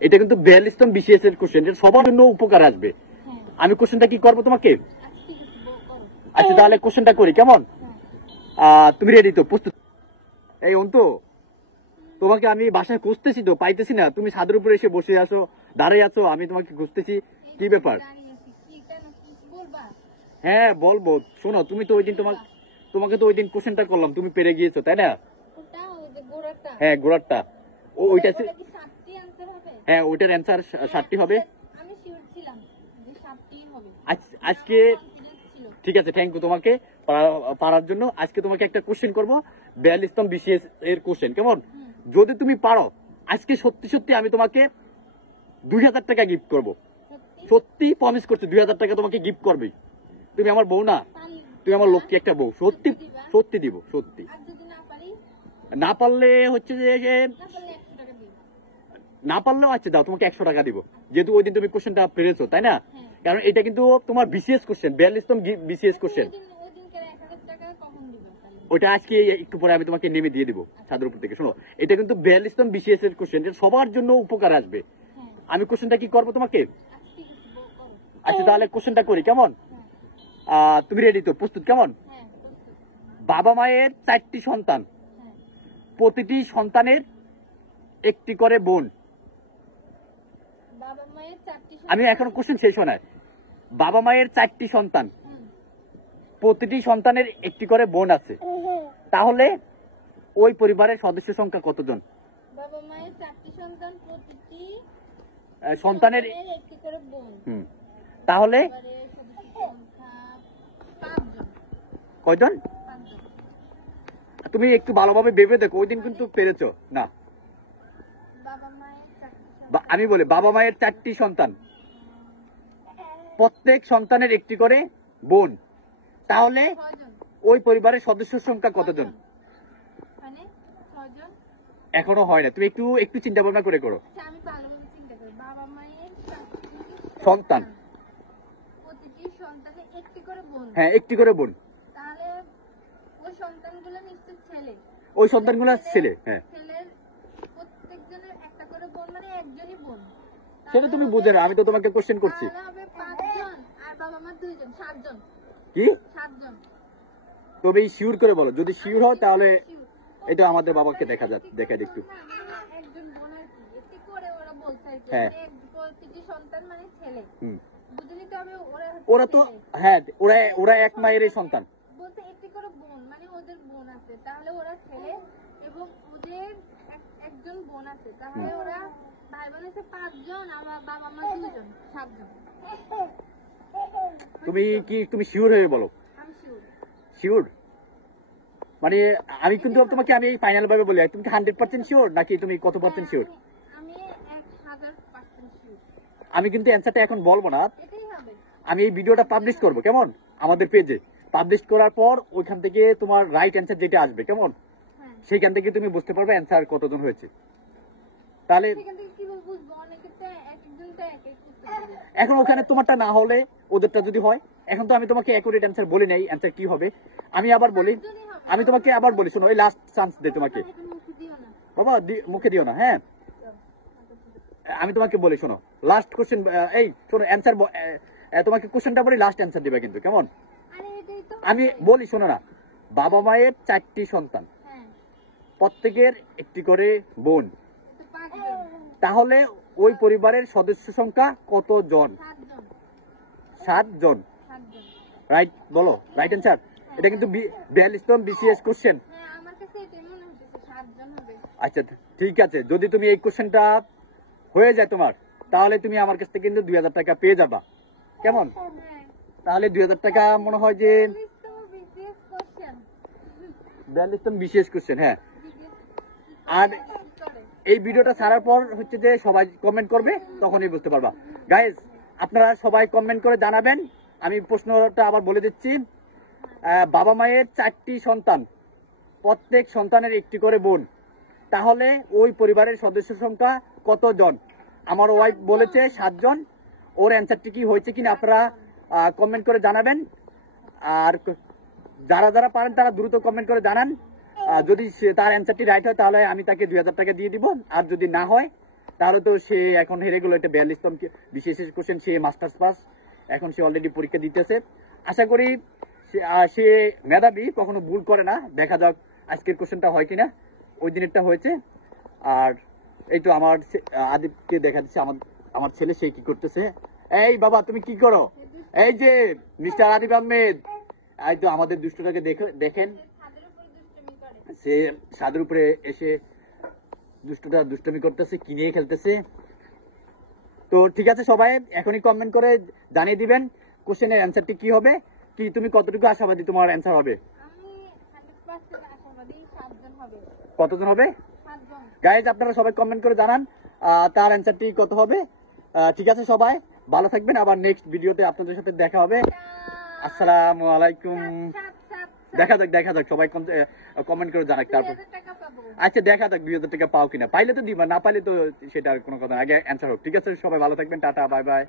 এটা কিন্তু 42তম বিসিএস এর কোশ্চেন, এটা সবার জন্য উপকার আসবে। আমি কোশ্চেনটা কি করবো তোমাকে? আচ্ছা তাহলে কোশ্চেনটা করি, কেমন? তুমি রেডি তো, প্রস্তুত? এই অন্তু, তোমাকে আমি বাসায় খুঁজতেছি তো, পাইতেছি না। তুমি ছাদের উপরে এসে বসে আছো, দাঁড়িয়ে আছো, আমি তোমাকে খুঁজতেছি। কি ব্যাপার? হ্যাঁ বলবো, শোনো, তুমি তো ওই দিন তোমাকে তো ওই দিন কোশ্চেনটা করলাম, তুমি পেরে গিয়েছো তাই না? হ্যাঁ গোড়ারটা, ওইটা হ্যাঁ ওইটার অ্যান্সার 7টি হবে। আজকে ঠিক আছে, থ্যাংক ইউ তোমাকে পারার জন্য। আজকে তোমাকে একটা কোশ্চেন করবো, 42তম বিসিএস এর কোশ্চেন, কেমন? যদি তুমি পারো, আজকে সত্যি সত্যি আমি তোমাকে 2000 টাকা গিফট করবো। সত্যি প্রমিস করছি, 2000 টাকা তোমাকে গিফট করবে। তুমি আমার বউ না, তুমি আমার লক্ষ্মী একটা বউ। সত্যি সত্যি দিব, সত্যি। না পারলে হচ্ছে যে না পারলেও আচ্ছা দাও, তোমাকে 100 টাকা দিব, যেহেতু ওই দিন তুমি কোশ্চেনটা পেরেছো তাই না? কারণ এটা কিন্তু তোমার বিসিএস কোশ্চেন, 42তম বিসিএস কোশ্চেন। ওইটা আজকে একটু পরে আমি তোমাকে নেমে দিয়ে দিব ছাদের উপর থেকে। শোনো, এটা কিন্তু 42তম বিসিএস এর কোশ্চেন, এটা সবার জন্য উপকার আসবে। আমি কোশ্চেনটা কি করবো তোমাকে? আচ্ছা তাহলে কোশ্চেনটা করি, কেমন? তুমি রেডি তো, প্রস্তুত? কেমন? বাবা মায়ের 4টি সন্তান, প্রতিটি সন্তানের একটি করে বোন। আমি এখন কোশ্চেন শেষ হয় নাই। বাবা মায়ের 4টি সন্তান, প্রতিটি সন্তানের একটি করে বোন আছে, তাহলে ওই পরিবারের সদস্য সংখ্যা কতজন? বাবা মায়ের 4টি সন্তান, প্রতিটি সন্তানের একটি করে বোন, তাহলে কয়জন? তুমি একটু ভালোভাবে ভেবে দেখো, ওই দিন কিন্তু পেরেছো না। আমি বলি, বাবা মায়ের 4টি সন্তান, প্রত্যেক সন্তানের একটি করে বোন, তাহলে ওই পরিবারের সদস্য সংখ্যা কতজন? এখনো হয় না, তুমি একটু একটু চিন্তা ভাবনা করে করো। বাবা মায়ের সন্তান, প্রতিটি সন্তানের একটি করে বোন। হ্যাঁ একটি করে বোন, তাহলে ওই সন্তানগুলো নিশ্চয় ছেলে। ওই সন্তানগুলো ছেলে, হ্যাঁ ছেলের প্রত্যেকজনের একটা করে বোন, মানে একজনই বোন। সেটা তুমি বুঝে না, আমি তো তোমাকে কোশ্চেন করছি। তাহলে হবে 5 জন, আর বাবা মা 2 জন, 7 জন। কি 7 জন? তবে শিওর করে বলো, যদি শিওর হয় তাহলে এটা আমাদের বাবাকে দেখায় একটু। একজন বোন আর কি, একটি করে ওরা বলছে আর কি, হ্যাঁ প্রতিটি সন্তান মানে ছেলে। বুঝে নিতে হবে ওরা তো, হ্যাঁ ওরা এক মায়ের সন্তান। বলতে একটি করে বোন, মানে ওদের বোন আছে, তাহলে ওরা ছেলে, এবং ওদের একজন বোন আছে, তাহলে ওরা ভাই বোন আছে 5 জন, আবার বাবা মা 2 জন, 7 জন। তুমি শিওর হয়ে বলো। আমি শিওর। শিওর মানে আমি কিন্তু তোমাকে আমি ফাইনাল ভাবে বলি, তুমি কি 100% শিওর নাকি তুমি কত পার্সেন্ট শিওর? আমি 1000% শিওর। আমি কিন্তু অ্যানসারটা এখন বলবো না, এটাই হবে। আমি এই ভিডিওটা পাবলিশ করব, কেমন? আমাদের পেজে পাবলিশ করার পর ওইখান থেকে তোমার রাইট অ্যানসার যেটা আসবে, কেমন, সেইখান থেকে তুমি বুঝতে পারবে অ্যানসার কতজন হয়েছে। তাহলে এখন ওখানে তোমারটা না হলে ওদেরটা যদি হয়, এখন তো আমি তোমাকে অ্যাকুরেট অ্যানসার বলি নাই, অ্যানসার কি হবে আমি আবার বলি। আমি তোমাকে আবার বলি, শোনো, এই লাস্ট চান্স দে তোমাকে বাবা, মুখে দিও না, হ্যাঁ আমি তোমাকে বলি, শোনো, লাস্ট কোশ্চেন, এই শোনো অ্যানসার, তোমাকে কোশ্চেনটা বলি, লাস্ট অ্যানসার দিবে কিন্তু, কেমন? আমি বলি, শোনো না, বাবা মায়ের 4টি সন্তান, প্রত্যেকের একটি করে বোন, তাহলে ওই পরিবারের সদস্য সংখ্যা কতজন? 7 জন। রাইট বলো, রাইট অ্যানসার। এটা কিন্তু 42তম বিসিএস কোশ্চেন। আচ্ছা ঠিক আছে, যদি তুমি এই কোশ্চেনটা হয়ে যায় তোমার, তাহলে তুমি আমার কাছ থেকে কিন্তু 2000 টাকা পেয়ে যাবা, কেমন? তাহলে 2000 টাকা মনে হয় যে 42তম বিসিএস কোশ্চেন, হ্যাঁ। আর এই ভিডিওটা ছাড়ার পর হচ্ছে যে সবাই কমেন্ট করবে, তখনই বুঝতে পারবা। গাইস, আপনারা সবাই কমেন্ট করে জানাবেন। আমি প্রশ্নটা আবার বলে দিচ্ছি, বাবা মায়ের 4টি সন্তান, প্রত্যেক সন্তানের একটি করে বোন, তাহলে ওই পরিবারের সদস্য সংখ্যা কতজন? আমার ওয়াইফ বলেছে 7 জন। ওর অ্যান্সারটি কি হয়েছে কিনা আপনারা কমেন্ট করে জানাবেন। আর যারা যারা পারেন তারা দ্রুত কমেন্ট করে জানান। যদি তার অ্যান্সারটি রাইট হয় তাহলে আমি তাকে 2000 টাকা দিয়ে দিব, আর যদি না হয় তাহলে তো সে এখন হেরে গেল, এটা 42তম বিশেষ কোশ্চেন, সে মাস্টার্স পাস, এখন সে অলরেডি পরীক্ষা দিতেছে। আশা করি সে মেধাবী, কখনো ভুল করে না। দেখা যাক আজকের কোশ্চেনটা হয় কিনা, ওই দিনেরটা হয়েছে। আর এই তো আমার আদিবকে দেখা দিচ্ছে, আমার ছেলে, সে কি করতেছে। এই বাবা তুমি কি করো? এই যে মিস্টার আদিব আহমেদ, এই তো আমাদের দুষ্টটাকে দেখেন, ছাদের উপর দুষ্টুমি করে। সে ছাদের উপরে এসে দুষ্টটা দুষ্টমি করতেছে, কি নিয়ে খেলতেছে। তো ঠিক আছে, সবাই এখনই কমেন্ট করে জানিয়ে দিবেন কোশ্চেনের অ্যান্সারটি কি হবে, কি তুমি কতটুকু আশাবাদী তোমার অ্যান্সার হবে, আমি 100% আশাবাদী 7 জন হবে। কতজন হবে। 7 জন। গাইজ আপনারা সবাই কমেন্ট করে জানান তার অ্যান্সারটি কত হবে। ঠিক আছে, সবাই ভালো থাকবেন, আবার নেক্সট ভিডিওতে আপনাদের সাথে দেখা হবে। আসসালামু আলাইকুম। দেখা যাক সবাই কমেন্ট করে জানাক, তারপর 2000 টাকা পাবো। আচ্ছা দেখা যাক 2000 টাকা পাও কিনা, পাইলে তো দিবা, না পাইলে তো সেটা কোনো কথা না, আগে অ্যান্সার হোক। ঠিক আছে, সবাই ভালো থাকবেন, টাটা, বাই বাই।